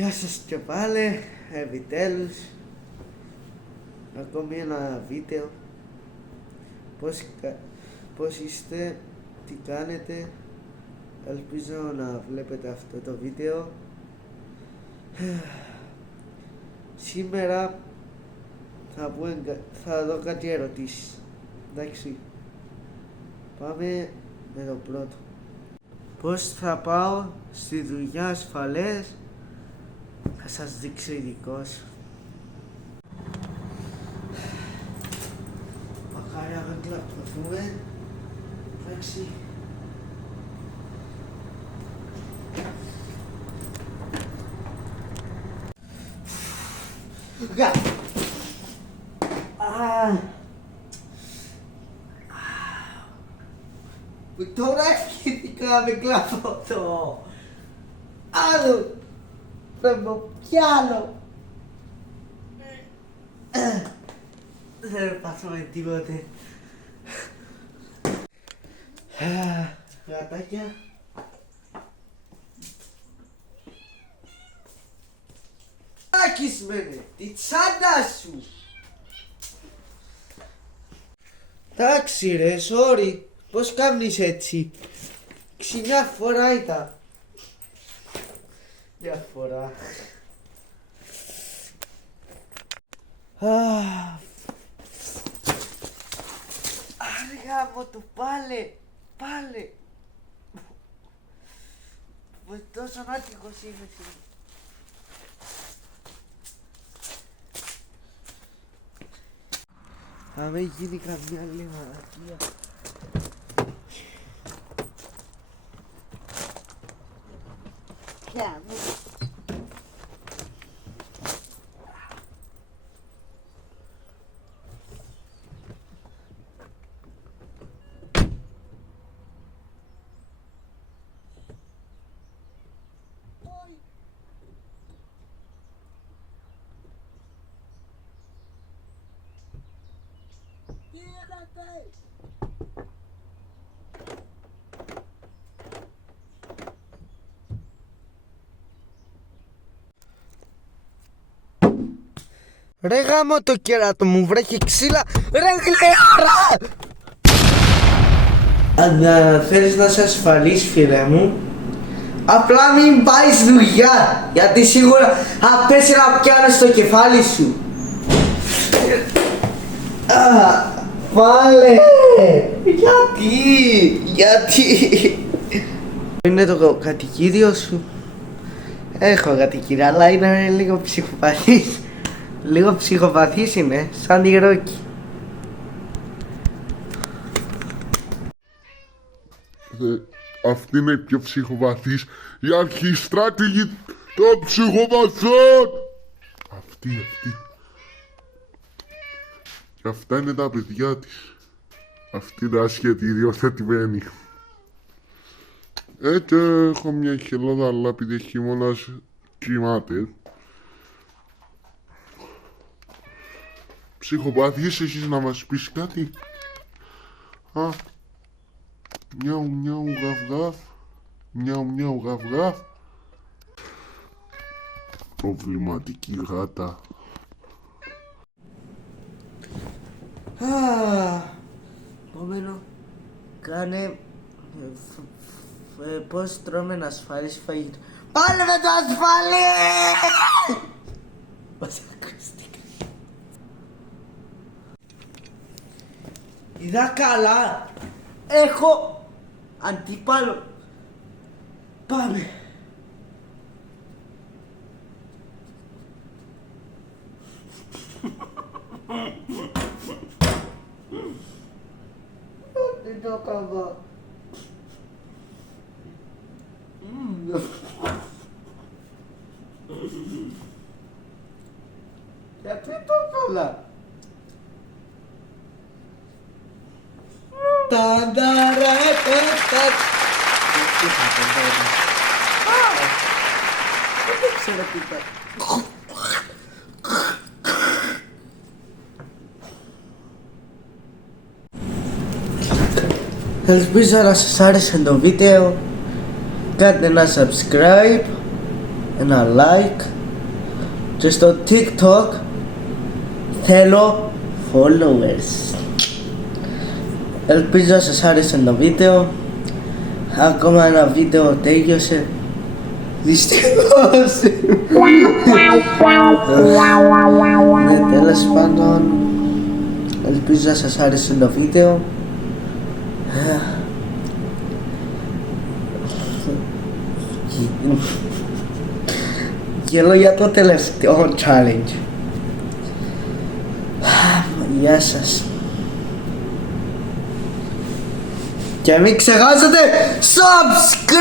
Γεια σας και πάλι, επιτέλους. Ακόμη ένα βίντεο. Πώς είστε, τι κάνετε. Ελπίζω να βλέπετε αυτό το βίντεο. Σήμερα θα δω κάτι ερωτήσεις. Εντάξει. Πάμε με το πρώτο. Πώς θα πάω στη δουλειά ασφαλές? Θα σας δείξω ειδικός. Μακάρι να μην κλαπτωθούμε. Εντάξει. Τώρα αρχίστηκα να με κλαπτώ. Άλλο. Δεν μου πιάνω. Δεν πάθαμε τίποτε. Γατάκια. Άκισμενε τη τσάντα σου. Εντάξει ρε, sorry. Πώς κάνεις έτσι? Μια φορά ήταν. Μια φορά. Άργα μου το πάλε. Τόσο άτυχος είμαι σήμερα. Θα με γίνει καμιά λιμανακία. Ρε γάμο το κεράτο μου, βρέχει ξύλα. Ρε γλυάρα! Αν θέλεις να είσαι ασφαλής, φίλε μου, απλά μην πάεις δουλειά, γιατί σίγουρα θα πέσει να πιάνεις στο κεφάλι σου. Πάλε! Γιατί? Είναι το κατοικίδιο σου? Έχω κατοικίδιο, αλλά είναι λίγο ψυχοπαθής. Λίγο ψυχοπαθής είναι, σαν τη Ρόκη. Αυτή είναι η πιο ψυχοπαθής, η αρχιστράτηγη των ψυχοπαθών. Αυτή. Και αυτά είναι τα παιδιά της. Αυτή είναι άσχετη ιδιοθετημένη. Έτσι έχω μια χελώδα, αλλά επειδή χειμώνας κοιμάται. Ψυχοπαθής έχεις να μας πεις κάτι? Μιαου γαυγάφ. Μιαου γαυγάφ. Προβληματική γάτα. Επόμενο. Κάνε πώς τρώμε ένα ασφαλής φαγητό. Πάλι με το ασφαλή! Μας ακούστηκα. Είδα καλά. Έχω αντίπαλο. Πάμε. Τι το έκανα? Γιατί το έκανα? Δεν ξέρω τι ήταν. Ελπίζω να σας άρεσε το βίντεο. Κάντε ένα subscribe. ένα like και στο TikTok θέλω followers. Ελπίζω να σας άρεσε το βίντεο. Ακόμα ένα βίντεο τέλειωσε. Δυστυχώς. Ναι, τέλος πάντων, ελπίζω να σας άρεσε το βίντεο. Γελώ για το τελευταίο challenge. Γεια σας. Και μην ξεχάσετε subscribe!